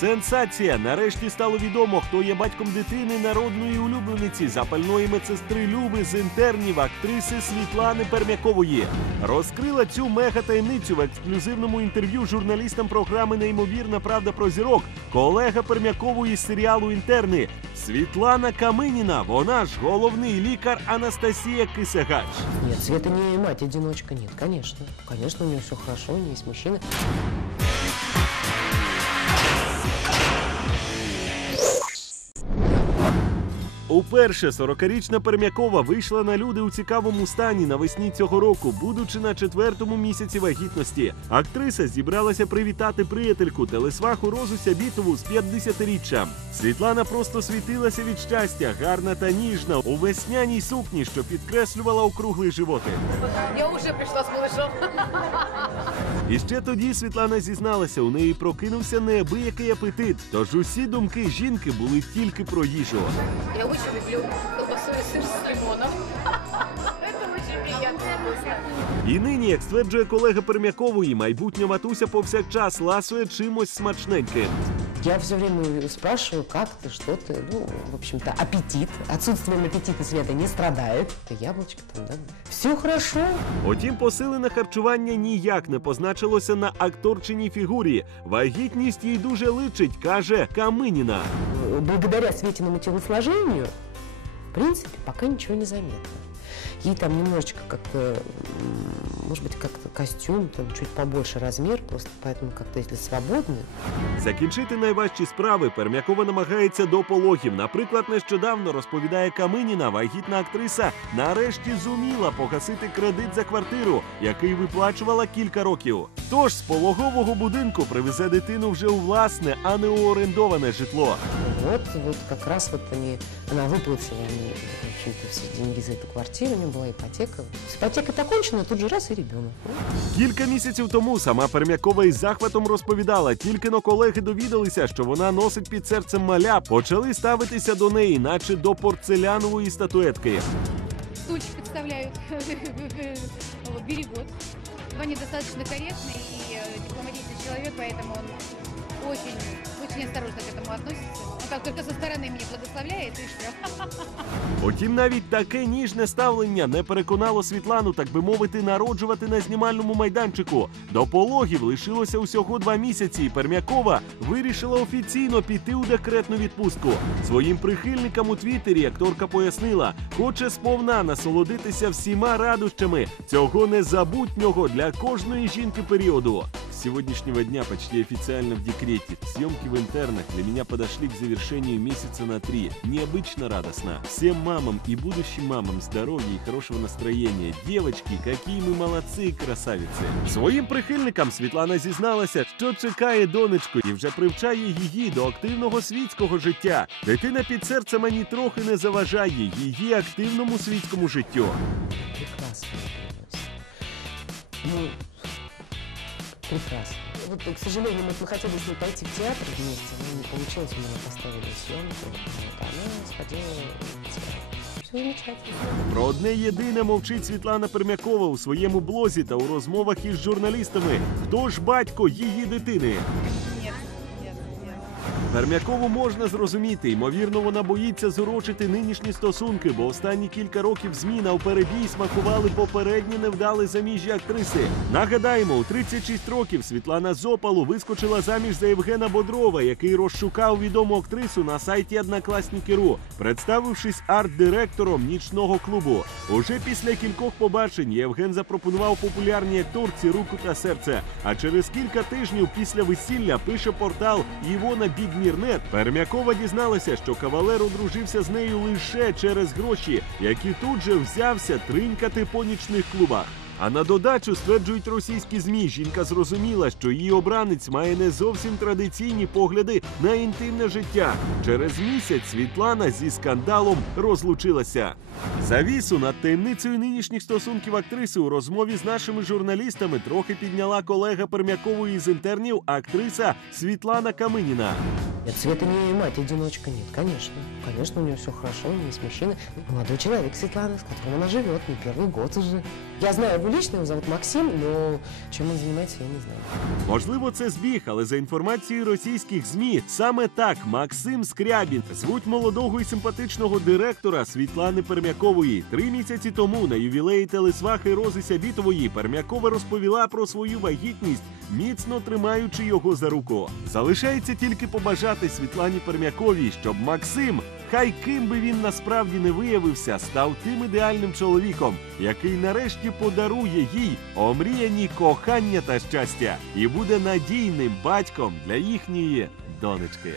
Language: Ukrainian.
Сенсація! Нарешті стало відомо, хто є батьком дитини народної улюблениці запальної медсестри Люби з інтернів актриси Світлани Пермякової. Розкрила цю мега-таємницю в ексклюзивному інтерв'ю журналістам програми Неймовірна правда про зірок. Колега Пермякової з серіалу Інтерни Світлана Каминіна. Вона ж головний лікар Анастасія Кисагач. Нет, Света не мать-одиночка, нет, конечно. Конечно, у нее все хорошо, у нее есть мужчина. Уперше 40-річна Пермякова вийшла на люди у цікавому стані навесні цього року, будучи на четвертому місяці вагітності. Актриса зібралася привітати приятельку телесваху Розу Сябітову з 50-річчям. Світлана просто світилася від щастя, гарна та ніжна у весняній сукні, що підкреслювала округлий животик. Я уже пришла с малышом. І ще тоді Світлана зізналася, у неї прокинувся неабиякий апетит. Тож усі думки жінки були тільки про їжу. Я очень люблю колбасу и сыр с лимоном. Это очень приятно и вкусно. І нині, як стверджує колега Пермякової, майбутня матуся повсякчас ласує чимось смачненьким. Я все время её спрашиваю, как ты, что ты. Ну, в общем-то, аппетит. Отсутствием аппетита Света не страдает. Это яблочко там, да? Все хорошо. Утім, посилене харчування ніяк не позначилося на акторчиній фігурі. Вагітність їй дуже личить, каже Каминіна. Э, Благодаря Светиному телосложению, в принципе, пока ничего не заметно. Ей там немножечко как-то, может быть, как-то костюм, там чуть побольше размер, просто поэтому как-то, если свободный, Закінчити найважчі справи Пермякова намагається до пологів. Наприклад, нещодавно розповідає Каминіна, вагітна актриса нарешті зуміла погасити кредит за квартиру, який виплачувала кілька років. Тож з пологового будинку привезе дитину вже у власне, а не у орендоване житло. Вот, вот как раз вот они, она выплатила мне, в общем-то, все деньги за эту квартиру, у нее была ипотека. С ипотекой окончена, тут же раз и ребенок. Ну, Кілька місяців тому сама Пермякова із захватом розповідала, тільки но колеги довідалися, що вона носить під серцем маля, почали ставитися до неї, наче до порцелянової статуетки. Стульчик подставляют, вот, берегут. Ваня достаточно корректный и э, дипломатичный человек, поэтому он очень, очень осторожно к этому относится. Он так только со стороны меня благословляет и все. Утім, навіть таке ніжне ставлення не переконало Світлану, так би мовити, народжувати на знімальному майданчику. До пологів лишилося усього два місяці, і Пермякова вирішила офіційно піти у декретну відпустку. Своїм прихильникам у Твіттері акторка пояснила, хоче сповна насолодитися всіма радощами цього незабутнього для кожної жінки періоду. С сегодняшнего дня почти официально в декрете. Съемки в интернах для меня подошли к завершению месяца на три. Необычно радостно. Всем мамам и будущим мамам здоровья и хорошего настроения. Девочки, какие мы молодцы и красавицы. Своїм прихильникам Світлана зізналася, що чекає донечку і вже привчає її до активного світського життя. Дитина під серцем ані трохи не заважає її активному світському життю. прекрасно приносит. Ну, прекрасно. Вот, к сожалению, мы, мы хотели с ней пойти в театр вместе, но не получилось, мы на поставили съемку. Вот, она сходила в театр. Все замечательно. Про одне єдине мовчить Світлана Пермякова у своєму блозі та у розмовах із журналістами. Хто ж батько її дитини? Пермякову можна зрозуміти. Ймовірно, вона боїться зурочити нинішні стосунки, бо останні кілька років ЗМІ на вперебій смакували попередні невдали заміжжя актриси. Нагадаємо, у 36 років Світлана Зопалу вискочила заміж за Євгена Бодрова, який розшукав відому актрису на сайті Однокласники.ру, представившись арт-директором нічного клубу. Уже після кількох побачень Євген запропонував популярній акторці руку та серце. А через кілька тижнів після весілля пише портал Івона Бідмірнет. Пермякова дізналася, що кавалер одружився з нею лише через гроші, які тут же взявся тринькати по нічних клубах. А на додачу стверджують російські змі. Жінка зрозуміла, що її обранець має не зовсім традиційні погляди на інтимне життя. Через місяць Світлана зі скандалом розлучилася. Завісу над таємницею нинішніх стосунків актриси у розмові з нашими журналістами трохи підняла колега Пермякової з інтернів актриса Світлана Каминіна. Нет, Света не мать-одиночка, нет, конечно. Конечно, у нее все хорошо, у нее есть мужчина. Молодой человек, Светлана, с которым она живет не первый год уже. Я знаю его лично, его зовут Максим, но чем он занимается, я не знаю. Можливо, це збіг, але за інформацією російських змі, саме так Максим Скрябін звуть молодого і симпатичного директора Світлани Пермякової. Три місяці тому на ювілеї телесвахи Рози Сябітової Пермякова розповіла про свою вагітність, міцно тримаючи його за руку. Залишається тільки побажати Світлані Пермяковій, щоб Максим, хай ким би він насправді не виявився, став тим ідеальним чоловіком, який нарешті подарує їй омріяні кохання та щастя, і буде надійним батьком для їхньої донечки.